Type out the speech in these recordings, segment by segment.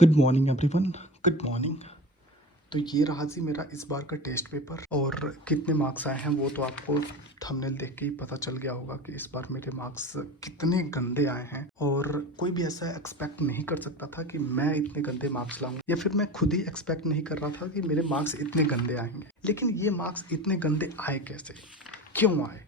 Good morning everyone. Good morning. तो ये रहा जी मेरा इस बार का टेस्ट पेपर और कितने मार्क्स आए हैं वो तो आपको थंबनेल देख के ही पता चल गया होगा कि इस बार मेरे मार्क्स कितने गंदे आए हैं। और कोई भी ऐसा एक्सपेक्ट नहीं कर सकता था कि मैं इतने गंदे मार्क्स लाऊंगा, या फिर मैं खुद ही एक्सपेक्ट नहीं कर रहा था कि मेरे मार्क्स इतने गंदे आएंगे। लेकिन ये मार्क्स इतने गंदे आए कैसे, क्यों आए,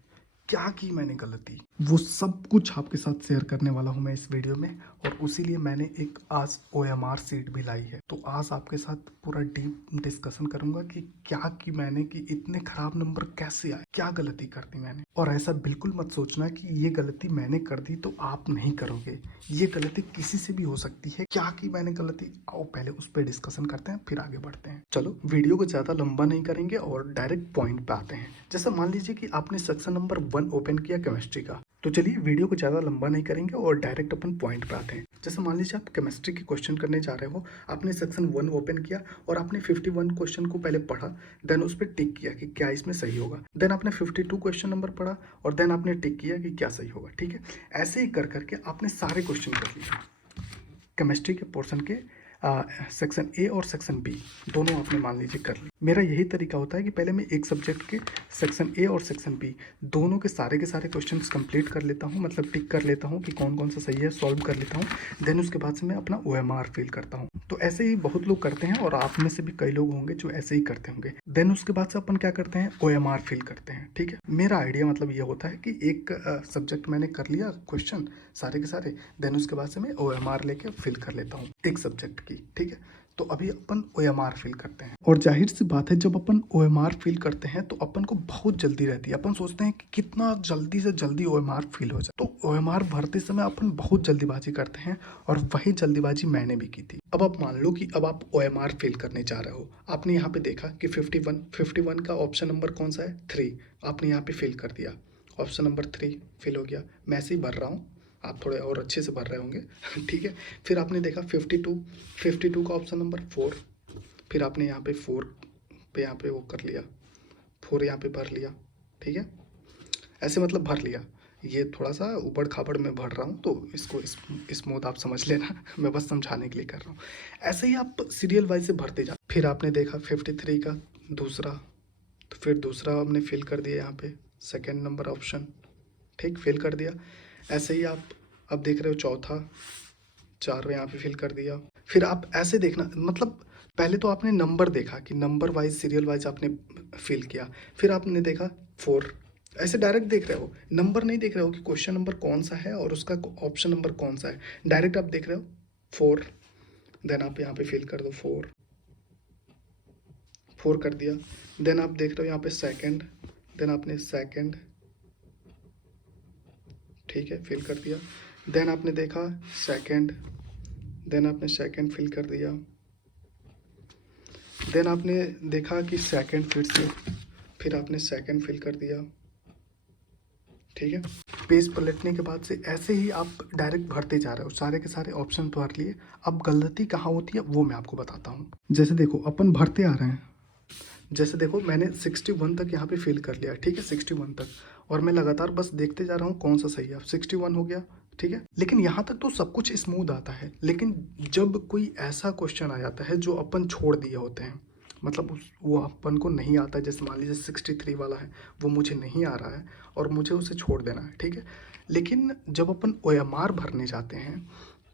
क्या की मैंने गलती, वो सब कुछ आपके साथ शेयर करने वाला हूँ मैं इस वीडियो में। और उसीलिए मैंने एक आज OMR सीट भी लाई है। तो आज आपके साथ पूरा डीप डिस्कशन करूंगा कि क्या की मैंने, कि इतने खराब नंबर कैसे आए, क्या गलती कर दी मैंने। और ऐसा बिल्कुल मत सोचना कि ये गलती मैंने कर दी तो आप नहीं करोगे। ये गलती किसी से भी हो सकती है। क्या की मैंने गलती, आओ पहले उस पर डिस्कशन करते हैं फिर आगे बढ़ते हैं। चलो वीडियो को ज्यादा लंबा नहीं करेंगे और डायरेक्ट पॉइंट पे आते हैं। जैसे मान लीजिए कि आपने सेक्शन नंबर 1 ओपन किया केमिस्ट्री का, तो चलिए वीडियो को ज़्यादा लंबा नहीं करेंगे और डायरेक्ट अपन पॉइंट पे आते हैं। जैसे मान लीजिए आप केमिस्ट्री के क्वेश्चन करने जा रहे हो, आपने सेक्शन 1 ओपन किया और आपने 51 क्वेश्चन को पहले पढ़ा, देन उस पर टिक किया कि क्या इसमें सही होगा। देन आपने 52 क्वेश्चन नंबर पढ़ा और देन आपने टिक किया कि क्या सही होगा। ठीक है, ऐसे ही कर करके आपने सारे क्वेश्चन कर लिए केमिस्ट्री के पोर्शन के। सेक्शन ए और सेक्शन बी दोनों आपने मान लीजिए कर ली। मेरा यही तरीका होता है कि पहले मैं एक सब्जेक्ट के सेक्शन ए और सेक्शन बी दोनों के सारे क्वेश्चंस कंप्लीट कर लेता हूँ, मतलब टिक कर लेता हूँ कि कौन कौन सा सही है, सॉल्व कर लेता हूँ। देन उसके बाद से मैं अपना OMR फिल करता हूँ। तो ऐसे ही बहुत लोग करते हैं और आप में से भी कई लोग होंगे जो ऐसे ही करते होंगे। देन उसके बाद से अपन क्या करते हैं, OMR फिल करते हैं। ठीक है, मेरा आइडिया मतलब ये होता है कि एक सब्जेक्ट मैंने कर लिया क्वेश्चन सारे के सारे, देन उसके बाद से मैं OMR लेके फिल कर लेता हूँ एक सब्जेक्ट की। ठीक है, तो अभी अपन OMR फिल करते हैं। और जाहिर सी बात है, जब अपन OMR फिल करते हैं तो अपन को बहुत जल्दी रहती है। अपन सोचते हैं कि कितना जल्दी से जल्दी OMR फिल हो जाए। तो OMR भरते समय अपन बहुत जल्दीबाजी करते हैं और वही जल्दीबाजी मैंने भी की थी। अब आप मान लो कि अब आप OMR फिल करने जा रहे हो। आपने यहाँ पे देखा कि 51 का ऑप्शन नंबर कौन सा है, 3। आपने यहाँ पे फिल कर दिया, ऑप्शन नंबर 3 फिल हो गया। मैं ऐसे ही भर रहा हूँ, आप थोड़े और अच्छे से भर रहे होंगे। ठीक है, फिर आपने देखा 52 का ऑप्शन नंबर 4, फिर आपने यहाँ पे 4 पे यहाँ पे वो कर लिया, 4 यहाँ पे भर लिया। ठीक है, ऐसे मतलब भर लिया। ये थोड़ा सा ऊबड़ खाबड़ में भर रहा हूँ तो इसको स्मूथ आप समझ लेना। मैं बस समझाने के लिए कर रहा हूँ। ऐसे ही आप सीरियल वाइज से भरते जा। फिर आपने देखा 53 का दूसरा, तो फिर दूसरा आपने फिल कर दिया यहाँ पे, सेकेंड नंबर ऑप्शन। ठीक, फिल कर दिया। ऐसे ही आप अब देख रहे हो चौथा, 4 यहाँ पे फिल कर दिया। फिर आप ऐसे देखना, मतलब पहले तो आपने नंबर देखा कि नंबर वाइज सीरियल वाइज आपने फिल किया। फिर आपने देखा 4, ऐसे डायरेक्ट देख रहे हो, नंबर नहीं देख रहे हो कि क्वेश्चन नंबर कौन सा है और उसका ऑप्शन नंबर कौन सा है। डायरेक्ट आप देख रहे हो 4, देन आप यहाँ पे फिल कर दो 4 कर दिया। देन आप देख रहे हो यहाँ पे सेकंड, देन आपने सेकंड, ठीक है, फिल कर दिया। देन आपने देखा सेकंड, देन आपने सेकंड फिल कर दिया। देन आपने देखा कि सेकंड फिर से, फिर आपने सेकंड फिल कर दिया। ठीक है, पेज पलटने के बाद से ऐसे ही आप डायरेक्ट भरते जा रहे हो, सारे के सारे ऑप्शन भर लिए। अब गलती कहाँ होती है वो मैं आपको बताता हूँ। जैसे देखो अपन भरते आ रहे हैं, जैसे देखो मैंने 61 तक यहाँ पे फिल कर लिया। ठीक है, 61 तक, और मैं लगातार बस देखते जा रहा हूँ कौन सा सही है। 61 हो गया। ठीक है, लेकिन यहाँ तक तो सब कुछ स्मूथ आता है। लेकिन जब कोई ऐसा क्वेश्चन आ जाता है जो अपन छोड़ दिए होते हैं, मतलब वो अपन को नहीं आता है, जैसे मान लीजिए 63 वाला है, वो मुझे नहीं आ रहा है और मुझे उसे छोड़ देना है। ठीक है, लेकिन जब अपन OMR भरने जाते हैं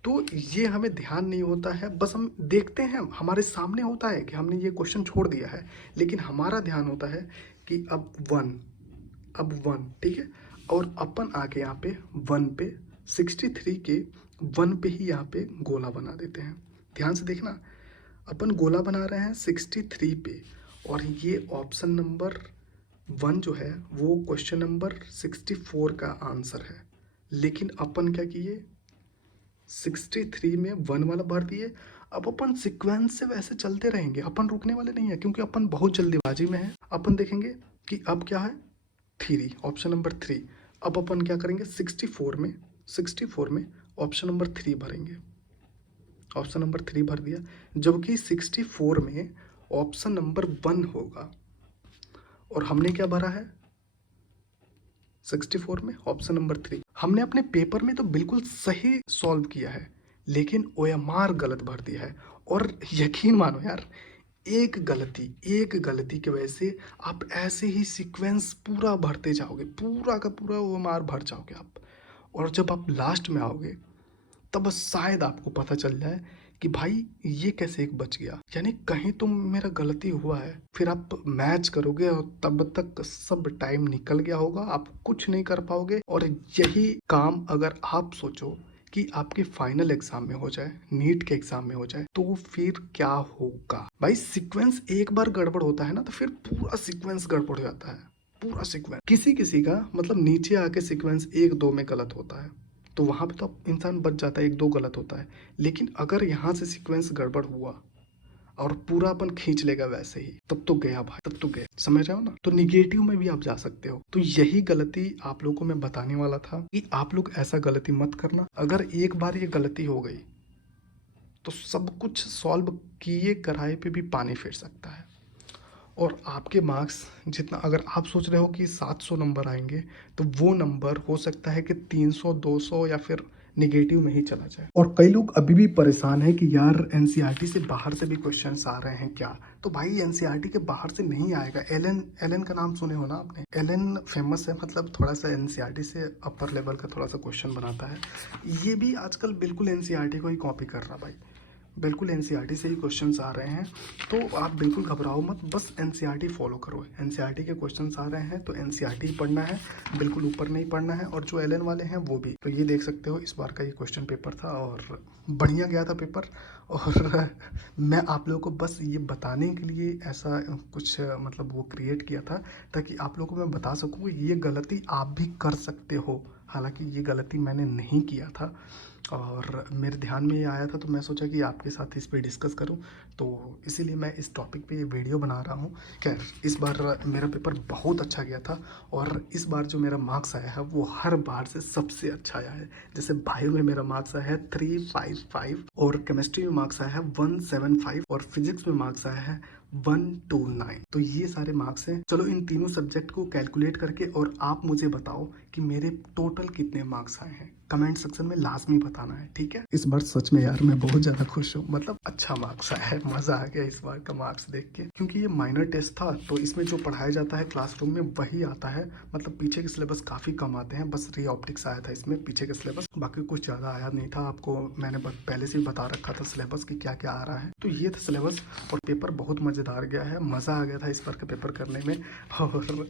तो ये हमें ध्यान नहीं होता है। बस हम देखते हैं, हमारे सामने होता है कि हमने ये क्वेश्चन छोड़ दिया है, लेकिन हमारा ध्यान होता है कि अब 1, ठीक है, और अपन आके यहाँ पे 1 पे 63 के 1 पे ही यहाँ पे गोला बना देते हैं। ध्यान से देखना, अपन गोला बना रहे हैं 63 पे, और ये ऑप्शन नंबर 1 जो है वो क्वेश्चन नंबर 64 का आंसर है। लेकिन अपन क्या किए, 63 में 1 वाला भर दिए। अब अपन सीक्वेंस से वैसे चलते रहेंगे, अपन रुकने वाले नहीं है, क्योंकि अपन बहुत जल्दीबाजी में है। अपन देखेंगे कि अब क्या है, 3, ऑप्शन नंबर 3। अब अपन क्या करेंगे, 64 में ऑप्शन नंबर 3 भरेंगे। ऑप्शन नंबर 3 भर दिया, जबकि 64 में ऑप्शन नंबर 1 होगा, और हमने क्या भरा है 64 में ऑप्शन नंबर 3। हमने अपने पेपर में तो बिल्कुल सही सॉल्व किया है, लेकिन OMR गलत भर दिया है। और यकीन मानो यार, एक गलती की वजह से आप ऐसे ही सीक्वेंस पूरा भरते जाओगे, पूरा का पूरा OMR भर जाओगे आप। और जब आप लास्ट में आओगे तब बस शायद आपको पता चल जाए कि भाई ये कैसे एक बच गया, यानी कहीं तो मेरा गलती हुआ है। फिर आप मैच करोगे और तब तक सब टाइम निकल गया होगा, आप कुछ नहीं कर पाओगे। और यही काम अगर आप सोचो कि आपके फाइनल एग्जाम में हो जाए, नीट के एग्जाम में हो जाए, तो फिर क्या होगा भाई। सीक्वेंस एक बार गड़बड़ होता है ना, तो फिर पूरा सीक्वेंस गड़बड़ हो जाता है, पूरा सीक्वेंस। किसी किसी का मतलब नीचे आके सीक्वेंस एक दो में गलत होता है, तो वहां पे तो इंसान बच जाता है, एक दो गलत होता है। लेकिन अगर यहाँ से सीक्वेंस गड़बड़ हुआ और पूरा अपन खींच लेगा वैसे ही, तब तो गया भाई, तब तो गया। समझ रहे हो ना। तो निगेटिव में भी आप जा सकते हो। तो यही गलती आप लोगों को मैं बताने वाला था कि आप लोग ऐसा गलती मत करना। अगर एक बार ये गलती हो गई तो सब कुछ सॉल्व किए कराए पे भी पानी फिर सकता है। और आपके मार्क्स जितना, अगर आप सोच रहे हो कि 700 नंबर आएंगे, तो वो नंबर हो सकता है कि 300 200 या फिर निगेटिव में ही चला जाए। और कई लोग अभी भी परेशान है कि यार एनसीईआरटी से बाहर से भी क्वेश्चंस आ रहे हैं क्या। तो भाई एनसीईआरटी के बाहर से नहीं आएगा। एलन एलन का नाम सुने हो ना आपने। एलन फेमस है, मतलब थोड़ा सा एनसीईआरटी से अपर लेवल का थोड़ा सा क्वेश्चन बनाता है। ये भी आजकल बिल्कुल एनसीईआरटी को ही कॉपी कर रहा भाई, बिल्कुल एनसीईआरटी से ही क्वेश्चंस आ रहे हैं। तो आप बिल्कुल घबराओ मत, बस एनसीईआरटी फॉलो करो। एनसीईआरटी के क्वेश्चंस आ रहे हैं तो एनसीईआरटी ही पढ़ना है, बिल्कुल ऊपर नहीं पढ़ना है। और जो एलएन वाले हैं वो भी। तो ये देख सकते हो, इस बार का ये क्वेश्चन पेपर था और बढ़िया गया था पेपर। और मैं आप लोगों को बस ये बताने के लिए ऐसा कुछ मतलब वो क्रिएट किया था, ताकि आप लोगों को मैं बता सकूँ ये गलती आप भी कर सकते हो। हालांकि ये गलती मैंने नहीं किया था और मेरे ध्यान में ये आया था, तो मैं सोचा कि आपके साथ इस पे डिस्कस करूं। तो इसीलिए मैं इस टॉपिक पे वीडियो बना रहा हूं। खैर, इस बार मेरा पेपर बहुत अच्छा गया था और इस बार जो मेरा मार्क्स आया है वो हर बार से सबसे अच्छा आया है। जैसे बायो में मेरा मार्क्स आया है 355 और केमिस्ट्री में मार्क्स आया है 175 और फिजिक्स में मार्क्स आया है 129। तो ये सारे मार्क्स हैं। चलो इन तीनों सब्जेक्ट को कैलकुलेट करके और आप मुझे बताओ कि मेरे टोटल कितने मार्क्स आए हैं। कमेंट सेक्शन में लाजमी बताना है, ठीक है। इस बार सच में यार मैं बहुत ज्यादा खुश हूँ, मतलब अच्छा मार्क्स आया है, मजा आ गया इस बार का मार्क्स देख के। क्योंकि ये माइनर टेस्ट था, तो इसमें जो पढ़ाया जाता है क्लासरूम में वही आता है। मतलब पीछे के सिलेबस काफी कम आते हैं, बस री ऑप्टिक्स आया था इसमें पीछे के सिलेबस, बाकी कुछ ज्यादा आया नहीं था। आपको मैंने पहले से ही बता रखा था सिलेबस की क्या क्या आ रहा है। तो ये था सिलेबस और पेपर बहुत मजेदार गया है, मजा आ गया था इस बार का पेपर करने में। और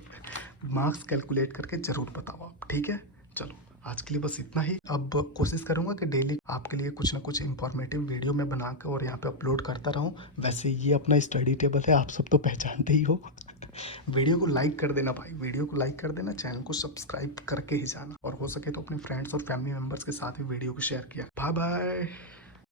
मार्क्स कैलकुलेट करके जरूर बताओ आप, ठीक है। चलो आज के लिए बस इतना ही। अब कोशिश करूंगा कि डेली आपके लिए कुछ ना कुछ इंफॉर्मेटिव वीडियो में बनाकर और यहाँ पे अपलोड करता रहूं। वैसे ये अपना स्टडी टेबल है, आप सब तो पहचानते ही हो। वीडियो को लाइक कर देना भाई, वीडियो को लाइक कर देना, चैनल को सब्सक्राइब करके ही जाना और हो सके तो अपने फ्रेंड्स और फैमिली मेंबर्स के साथ भी वीडियो को शेयर किया। Bye bye.